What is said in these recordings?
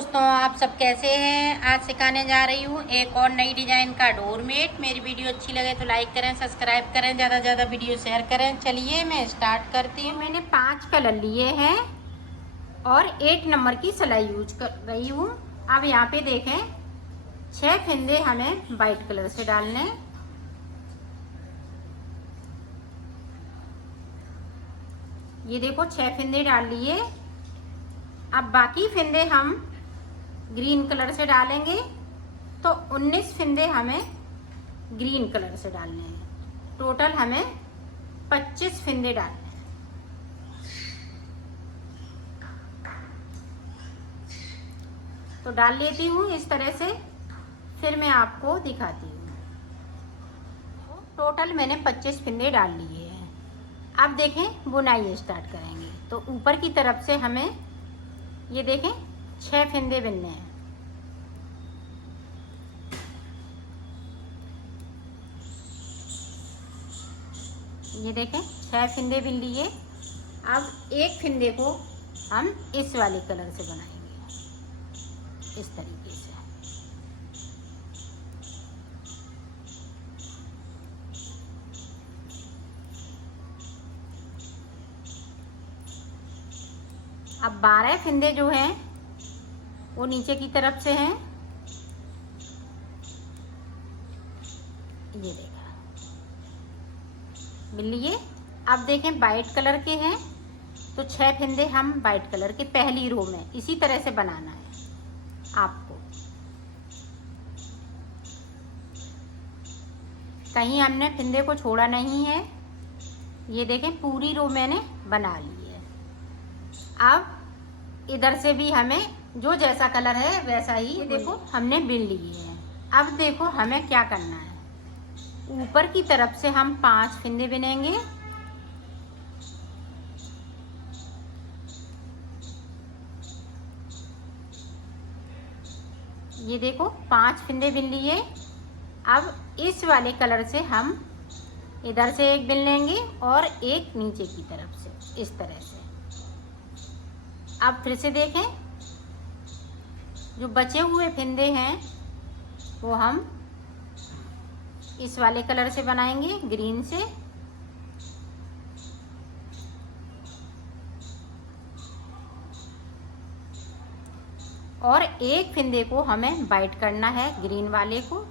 दोस्तों, आप सब कैसे हैं। आज सिखाने जा रही हूँ एक और नई डिजाइन का डोरमेट। मेरी वीडियो अच्छी लगे तो लाइक करें, सब्सक्राइब करें, ज़्यादा से ज़्यादा वीडियो शेयर करें। चलिए मैं स्टार्ट करती हूँ। मैंने 5 कलर लिए हैं और 8 नंबर की सिलाई यूज कर रही हूँ। अब यहाँ पे देखें 6 फंदे हमें वाइट कलर से डालने। ये देखो 6 फंदे डाल लिए। अब बाकी फंदे हम ग्रीन कलर से डालेंगे, तो 19 फंदे हमें ग्रीन कलर से डालने हैं। टोटल हमें 25 फंदे डालने हैं। तो डाल लेती हूँ इस तरह से, फिर मैं आपको दिखाती हूँ। टोटल मैंने 25 फंदे डाल लिए हैं। अब देखें बुनाई स्टार्ट करेंगे। तो ऊपर की तरफ से हमें ये देखें 6 फंदे बुनने हैं। ये देखें 6 फंदे बुन लिए। अब एक फंदे को हम इस वाले कलर से बनाएंगे, इस तरीके से। अब 12 फंदे जो हैं वो नीचे की तरफ से हैं। ये देखा मिल लिए। अब देखें वाइट कलर के हैं, तो 6 फंदे हम वाइट कलर के पहली रो में इसी तरह से बनाना है आपको। कहीं हमने फंदे को छोड़ा नहीं है। ये देखें पूरी रो मैंने बना ली है। अब इधर से भी हमें जो जैसा कलर है वैसा ही, ये देखो हमने बिन लिए हैं। अब देखो हमें क्या करना है। ऊपर की तरफ से हम 5 फंदे बिनेंगे। ये देखो 5 फंदे बिन लिए। अब इस वाले कलर से हम इधर से एक बिन लेंगे और एक नीचे की तरफ से, इस तरह से। अब फिर से देखें, जो बचे हुए फंदे हैं वो हम इस वाले कलर से बनाएंगे, ग्रीन से। और एक फंदे को हमें वाइट करना है, ग्रीन वाले को।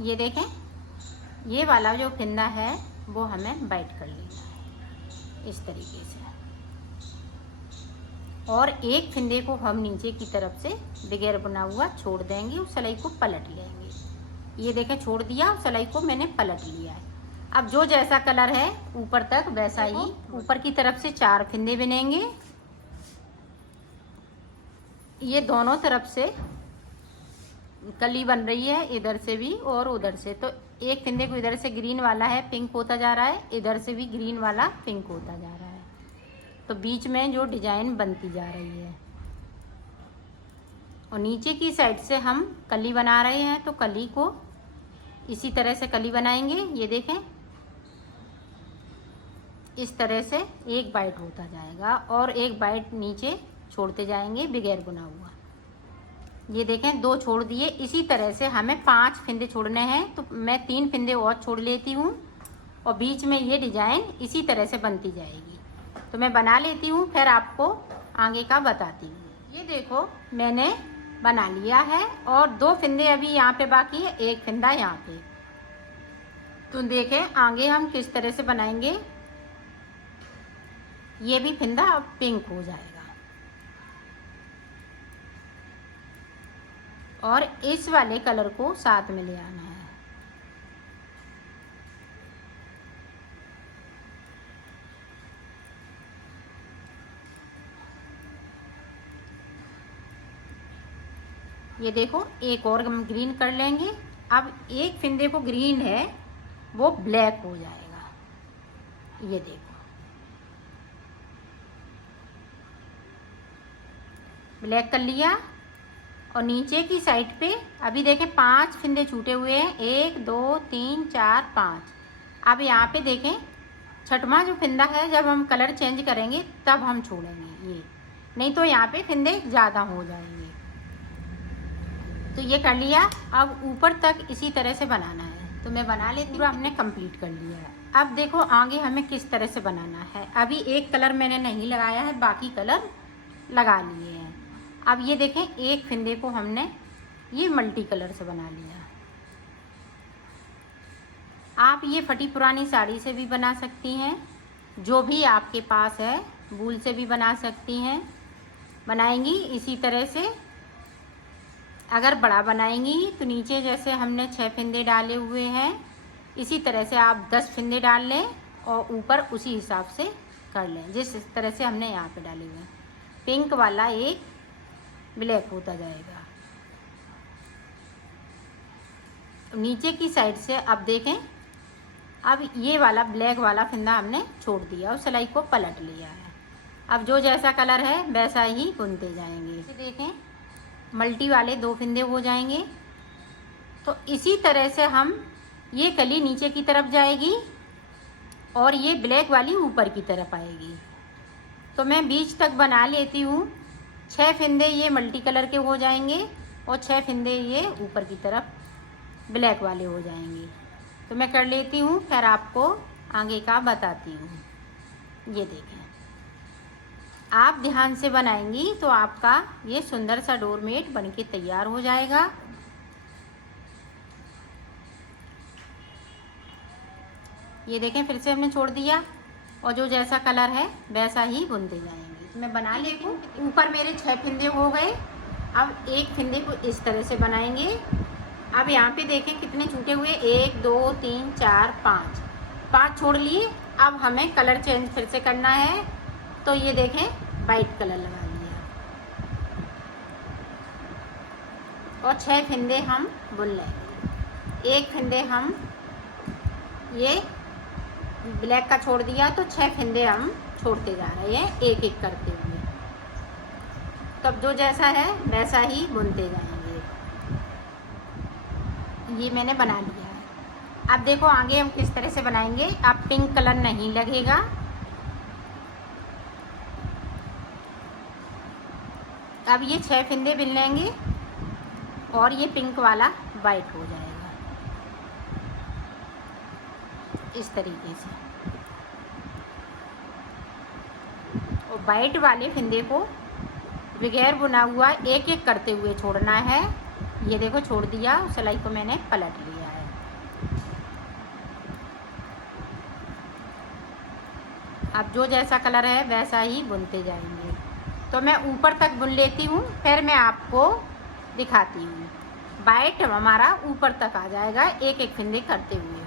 ये देखें ये वाला जो फंदा है वो हमें वाइट कर लेना है, इस तरीके से। और एक फंदे को हम नीचे की तरफ से बगैर बुना हुआ छोड़ देंगे, उस सिलाई को पलट लेंगे। ये देखें छोड़ दिया, सिलाई को मैंने पलट लिया है। अब जो जैसा कलर है ऊपर तक वैसा ही ऊपर की तरफ से 4 फंदे बिनेंगे। ये दोनों तरफ से कली बन रही है, इधर से भी और उधर से। तो एक फंदे को इधर से ग्रीन वाला है पिंक होता जा रहा है, इधर से भी ग्रीन वाला पिंक होता जा रहा है। तो बीच में जो डिजाइन बनती जा रही है। और नीचे की साइड से हम कली बना रहे हैं, तो कली को इसी तरह से कली बनाएंगे। ये देखें इस तरह से एक बाइट होता जाएगा और एक बाइट नीचे छोड़ते जाएंगे बगैर बुना हुआ। ये देखें 2 छोड़ दिए। इसी तरह से हमें 5 फंदे छोड़ने हैं, तो मैं 3 फंदे और छोड़ लेती हूँ और बीच में ये डिजाइन इसी तरह से बनती जाएगी। तो मैं बना लेती हूँ, फिर आपको आगे का बताती हूँ। ये देखो मैंने बना लिया है और 2 फंदे अभी यहाँ पे बाकी है, एक फंदा यहाँ पे। तो देखें आगे हम किस तरह से बनाएंगे। ये भी फंदा अब पिंक हो जाएगा। और इस वाले कलर को साथ में ले आना है। ये देखो एक और हम ग्रीन कर लेंगे। अब एक फंदे को ग्रीन है वो ब्लैक हो जाएगा। ये देखो ब्लैक कर लिया। और नीचे की साइड पे अभी देखें 5 फिंदे छूटे हुए हैं, 1 2 3 4 5। अब यहाँ पे देखें छठवां जो फिंदा है जब हम कलर चेंज करेंगे तब हम छोड़ेंगे ये, नहीं तो यहाँ पे फिंदे ज़्यादा हो जाएंगे। तो ये कर लिया। अब ऊपर तक इसी तरह से बनाना है, तो मैं बना लेती हूँ। पूरा हमने कंप्लीट कर लिया है। अब देखो आगे हमें किस तरह से बनाना है। अभी एक कलर मैंने नहीं लगाया है, बाकी कलर लगा लिए हैं। अब ये देखें एक फिंदे को हमने ये मल्टी कलर से बना लिया। आप ये फटी पुरानी साड़ी से भी बना सकती हैं, जो भी आपके पास है, वूल से भी बना सकती हैं। बनाएंगी इसी तरह से। अगर बड़ा बनाएंगी तो नीचे जैसे हमने 6 फिंदे डाले हुए हैं, इसी तरह से आप 10 फिंदे डाल लें और ऊपर उसी हिसाब से कर लें जिस तरह से हमने यहाँ पे डाले हुए हैं। पिंक वाला एक ब्लैक होता जाएगा। नीचे की साइड से अब देखें, अब ये वाला ब्लैक वाला फिंदा हमने छोड़ दिया और सिलाई को पलट लिया है। अब जो जैसा कलर है वैसा ही बुनते जाएंगे। देखें मल्टी वाले 2 फिंदे हो जाएंगे। तो इसी तरह से हम ये कली नीचे की तरफ जाएगी और ये ब्लैक वाली ऊपर की तरफ आएगी। तो मैं बीच तक बना लेती हूँ। 6 फिंदे ये मल्टी कलर के हो जाएंगे और 6 फिंदे ये ऊपर की तरफ ब्लैक वाले हो जाएंगे। तो मैं कर लेती हूँ, फिर आपको आगे का बताती हूँ। ये देखें, आप ध्यान से बनाएंगी तो आपका ये सुंदर सा डोरमेट बनके तैयार हो जाएगा। ये देखें फिर से हमने छोड़ दिया और जो जैसा कलर है वैसा ही बुनते जाएंगे। तो मैं बना लेती हूँ। ऊपर मेरे 6 फिंदे हो गए। अब एक फिंदे को इस तरह से बनाएंगे। अब यहाँ पे देखें कितने छूटे हुए, 1 2 3 4 5 छोड़ लिए। अब हमें कलर चेंज फिर से करना है। तो ये देखें वाइट कलर लगा लिया और 6 फिंदे हम बुन लेंगे। एक फिंदे हम ये ब्लैक का छोड़ दिया, तो 6 फिंदे हम छोड़ते जा रहे हैं एक एक करते हुए। तब जो जैसा है वैसा ही बुनते जाएंगे। ये मैंने बना लिया है। अब देखो आगे हम किस तरह से बनाएंगे। अब पिंक कलर नहीं लगेगा। अब ये 6 फिंदे बिन लेंगे और ये पिंक वाला वाइट हो जाएगा इस तरीके से। और वाइट वाले फिंदे को बगैर बुना हुआ एक एक करते हुए छोड़ना है। ये देखो छोड़ दिया, सिलाई को मैंने पलट लिया है। अब जो जैसा कलर है वैसा ही बुनते जाएंगे। तो मैं ऊपर तक बुन लेती हूँ, फिर मैं आपको दिखाती हूँ। वाइट हमारा ऊपर तक आ जाएगा एक एक फिंदे करते हुए।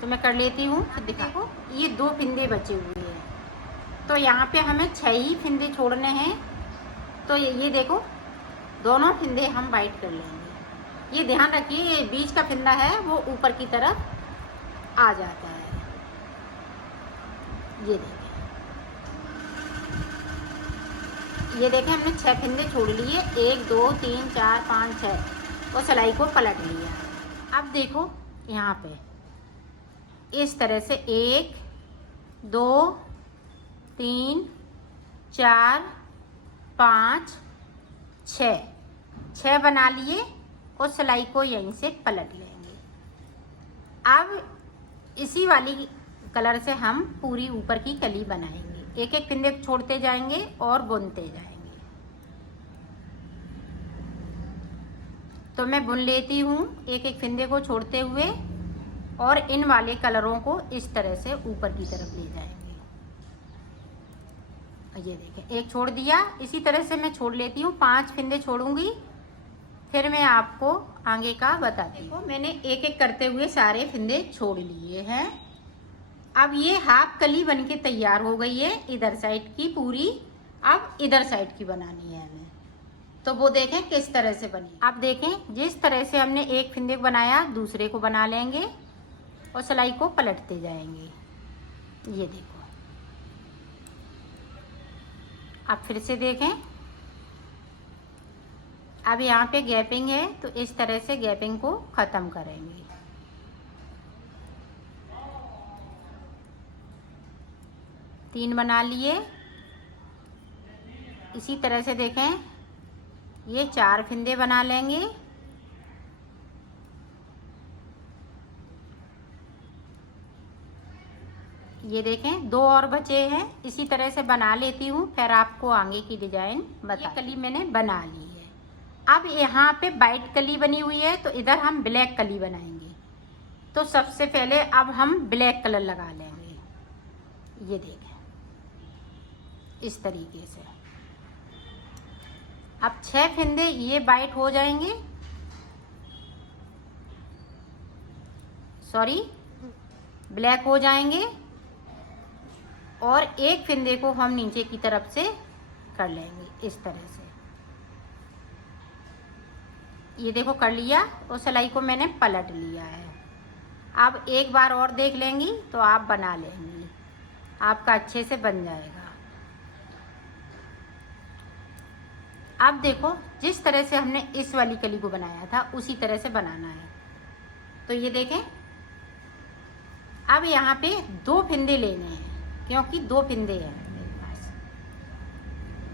तो मैं कर लेती हूँ, फिर दिखाओ। ये 2 फिंदे बचे हुए हैं, तो यहाँ पे हमें 6 ही फिंदे छोड़ने हैं। तो ये देखो दोनों फिंदे हम वाइट कर लेंगे। ये ध्यान रखिए बीच का फिंदा है वो ऊपर की तरफ आ जाता है। ये देखें हमने 6 फिंदे छोड़ लिए, 1 2 3 4 5 6 और सिलाई को पलट लिया। अब देखो यहाँ पे इस तरह से 1 2 3 4 5 6 बना लिए और सिलाई को यहीं से पलट लेंगे। अब इसी वाली कलर से हम पूरी ऊपर की कली बनाएंगे। एक एक फिंदे छोड़ते जाएंगे और बुनते जाएंगे। तो मैं बुन लेती हूँ एक एक फिंदे को छोड़ते हुए और इन वाले कलरों को इस तरह से ऊपर की तरफ ले जाएंगे। ये देखें एक छोड़ दिया, इसी तरह से मैं छोड़ लेती हूँ। 5 फिंदे छोड़ूंगी, फिर मैं आपको आगे का बताती हूँ। मैंने एक एक करते हुए सारे फिंदे छोड़ लिए हैं। अब ये हाफ कली बनके तैयार हो गई है इधर साइड की पूरी। अब इधर साइड की बनानी है हमें। तो वो देखें किस तरह से बनी। अब देखें जिस तरह से हमने एक फिंदे को बनाया दूसरे को बना लेंगे और सिलाई को पलटते जाएंगे। ये देखो अब फिर से देखें। अब यहाँ पे गैपिंग है तो इस तरह से गैपिंग को ख़त्म करेंगे। तीन बना लिए। इसी तरह से देखें ये 4 फिंदे बना लेंगे। ये देखें 2 और बचे हैं। इसी तरह से बना लेती हूँ, फिर आपको आगे की डिजाइन बता। ये कली मैंने बना ली है। अब यहाँ पे वाइट कली बनी हुई है तो इधर हम ब्लैक कली बनाएंगे। तो सबसे पहले अब हम ब्लैक कलर लगा लेंगे। ये देखें इस तरीके से। अब 6 फिंदे ये वाइट हो जाएंगे, सॉरी ब्लैक हो जाएंगे, और एक फिंदे को हम नीचे की तरफ से कर लेंगे इस तरह से। ये देखो कर लिया और सिलाई को मैंने पलट लिया है। अब एक बार और देख लेंगी तो आप बना लेंगी, आपका अच्छे से बन जाएगा। अब देखो जिस तरह से हमने इस वाली कली को बनाया था उसी तरह से बनाना है। तो ये देखें अब यहाँ पे 2 फिंदे लेने हैं क्योंकि 2 फिंदे हैं मेरे पास।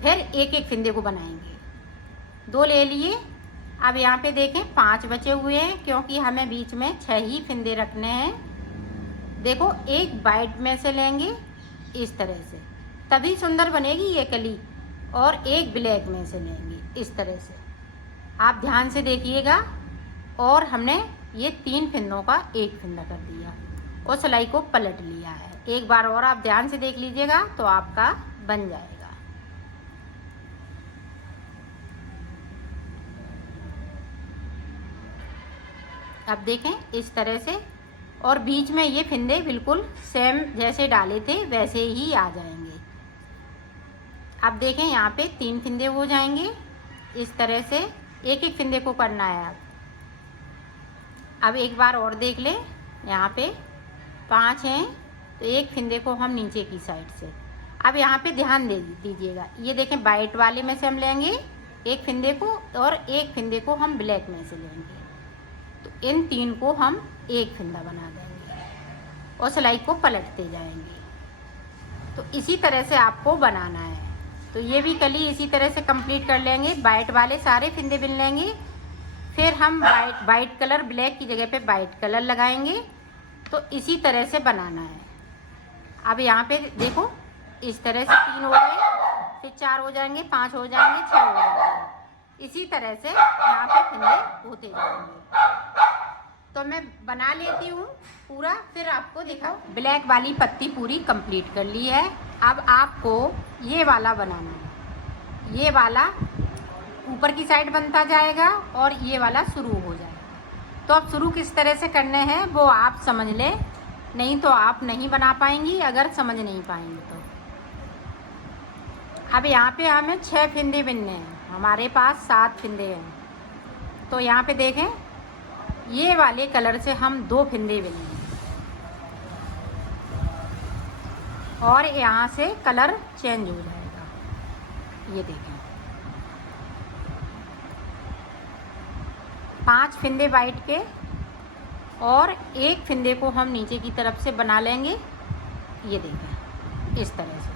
फिर एक एक फिंदे को बनाएंगे। 2 ले लिए। अब यहाँ पे देखें 5 बचे हुए हैं क्योंकि हमें बीच में 6 ही फिंदे रखने हैं। देखो एक वाइट में से लेंगे इस तरह से, तभी सुंदर बनेगी ये कली, और एक ब्लैक में से लेंगे इस तरह से। आप ध्यान से देखिएगा। और हमने ये 3 फिंदों का एक फिंदा कर दिया और सिलाई को पलट लिया है। एक बार और आप ध्यान से देख लीजिएगा तो आपका बन जाएगा। अब देखें इस तरह से, और बीच में ये फिंदे बिल्कुल सेम जैसे डाले थे वैसे ही आ जाएंगे। अब देखें यहाँ पे 3 फिंदे हो जाएंगे इस तरह से। एक एक फिंदे को करना है। अब एक बार और देख लें, यहाँ पे 5 हैं तो एक फिंदे को हम नीचे की साइड से। अब यहाँ पे ध्यान दे दीजिएगा। ये देखें वाइट वाले में से हम लेंगे एक फिंदे को, और एक फिंदे को हम ब्लैक में से लेंगे। तो इन 3 को हम एक फिंदा बना देंगे और सिलाई को पलटते जाएंगे। तो इसी तरह से आपको बनाना है। तो ये भी कली इसी तरह से कंप्लीट कर लेंगे। वाइट वाले सारे फिंदे बिन लेंगे। फिर हम वाइट कलर ब्लैक की जगह पे वाइट कलर लगाएंगे। तो इसी तरह से बनाना है। अब यहाँ पे देखो इस तरह से 3 हो गए, फिर 4 हो जाएंगे, 5 हो जाएंगे, 6 हो जाएंगे। इसी तरह से यहाँ पे फिंदे होते जाएंगे। तो मैं बना लेती हूँ पूरा, फिर आपको दिखाओ। ब्लैक वाली पत्ती पूरी कंप्लीट कर ली है। अब आपको ये वाला बनाना है। ये वाला ऊपर की साइड बनता जाएगा और ये वाला शुरू हो जाएगा। तो अब शुरू किस तरह से करने हैं वो आप समझ लें, नहीं तो आप नहीं बना पाएंगी अगर समझ नहीं पाएंगी तो। अब यहाँ पे हमें 6 फिंदे बिनने हैं, हमारे पास 7 फिंदे हैं। तो यहाँ पे देखें ये वाले कलर से हम 2 फिंदे बिनेंगे और यहाँ से कलर चेंज हो जाएगा। ये देखें 5 फिंदे वाइट के और एक फिंदे को हम नीचे की तरफ से बना लेंगे। ये देखें इस तरह से,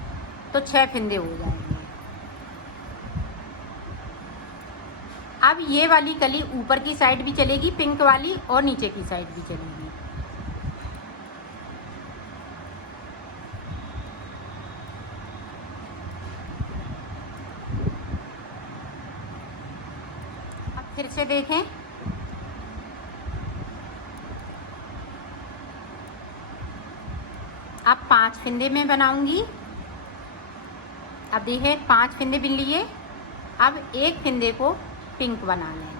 तो 6 फिंदे हो जाएंगे। अब ये वाली कली ऊपर की साइड भी चलेगी पिंक वाली, और नीचे की साइड भी चलेगी। अब फिर से देखें, अब 5 फिंदे में बनाऊंगी। अब देखें 5 फिंदे बिन लिए। अब एक फिंदे को पिंक बना लेंगे।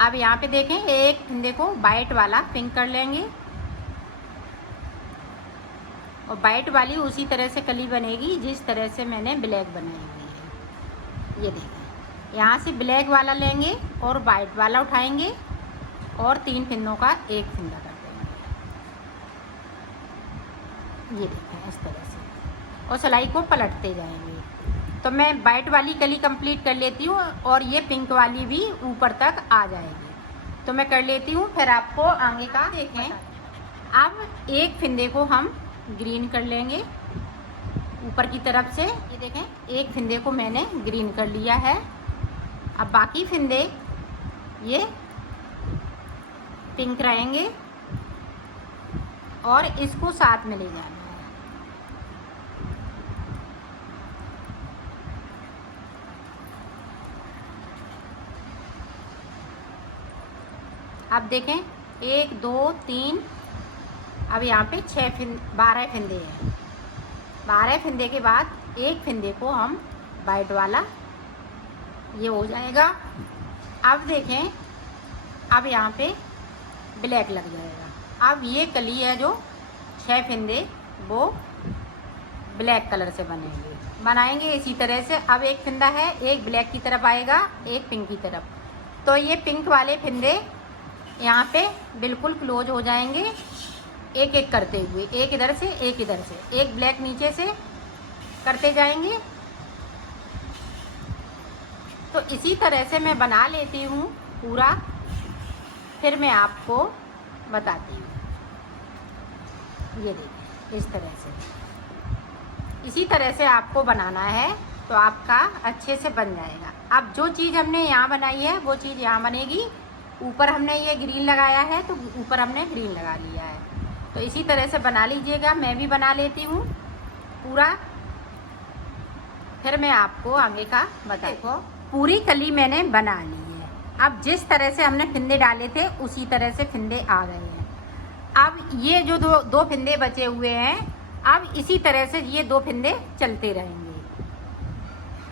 अब यहाँ पे देखें एक फिंदे को वाइट वाला पिंक कर लेंगे और वाइट वाली उसी तरह से कली बनेगी जिस तरह से मैंने ब्लैक बनाई हुई है। ये देखें यहाँ से ब्लैक वाला लेंगे और वाइट वाला उठाएंगे और 3 फिंदों का एक फिंदा कर देंगे। ये देखें इस तरह से, और सिलाई को पलटते जाएंगे। तो मैं वाइट वाली कली कंप्लीट कर लेती हूँ और ये पिंक वाली भी ऊपर तक आ जाएगी। तो मैं कर लेती हूँ, फिर आपको आगे का देखें। अब एक फिंदे को हम ग्रीन कर लेंगे ऊपर की तरफ से। ये देखें, एक फिंदे को मैंने ग्रीन कर लिया है। अब बाकी फिंदे ये पिंक रहेंगे और इसको साथ में ले जाना है। अब देखें 1 2 3, अब यहाँ पे 12 फिंदे हैं। 12 फिंदे के बाद एक फिंदे को हम वाइट वाला, ये हो जाएगा। अब देखें, अब यहाँ पे ब्लैक लग जाएगा। अब ये कली है जो 6 फिंदे वो ब्लैक कलर से बनाएंगे इसी तरह से। अब एक फिंदा है, एक ब्लैक की तरफ आएगा, एक पिंक की तरफ। तो ये पिंक वाले फिंदे यहाँ पे बिल्कुल क्लोज हो जाएंगे, एक एक करते हुए, एक इधर से एक इधर से, एक ब्लैक नीचे से करते जाएंगे। तो इसी तरह से मैं बना लेती हूँ पूरा, फिर मैं आपको बताती हूँ। ये देखिए, इस तरह से, इसी तरह से आपको बनाना है तो आपका अच्छे से बन जाएगा। अब जो चीज़ हमने यहाँ बनाई है वो चीज़ यहाँ बनेगी। ऊपर हमने ये ग्रीन लगाया है तो ऊपर हमने ग्रीन लगा लिया है। तो इसी तरह से बना लीजिएगा। मैं भी बना लेती हूँ पूरा, फिर मैं आपको आगे का बताऊँ। पूरी कली मैंने बना ली है। अब जिस तरह से हमने फिंदे डाले थे उसी तरह से फिंदे आ गए हैं। अब ये जो दो फिंदे बचे हुए हैं, अब इसी तरह से ये 2 फिंदे चलते रहेंगे।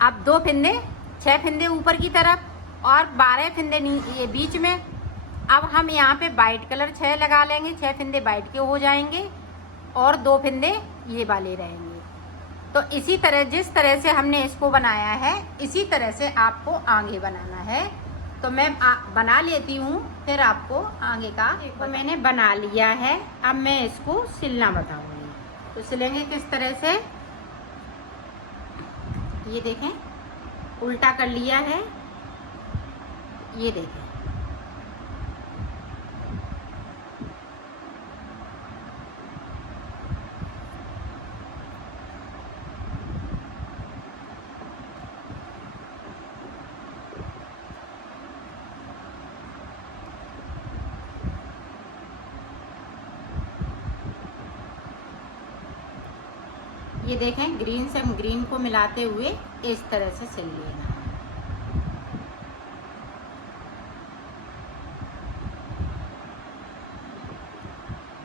अब 2 फिंदे, 6 फिंदे ऊपर की तरफ और 12 फिंदे ये बीच में। अब हम यहाँ पे वाइट कलर 6 लगा लेंगे, 6 फिंदे वाइट के हो जाएंगे और 2 फिंदे ये वाले रहेंगे। तो इसी तरह, जिस तरह से हमने इसको बनाया है इसी तरह से आपको आगे बनाना है। तो मैं बना लेती हूँ, फिर आपको आगे का। तो मैंने बना लिया है, अब मैं इसको सिलना बताऊँगी। तो सिलेंगे किस तरह से, ये देखें, उल्टा कर लिया है, ये देखें। ये देखें, ग्रीन से ग्रीन को मिलाते हुए इस तरह से सिल लेना है।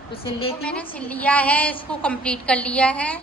तो सिल लेती, मैंने सिल लिया है, इसको कंप्लीट कर लिया है।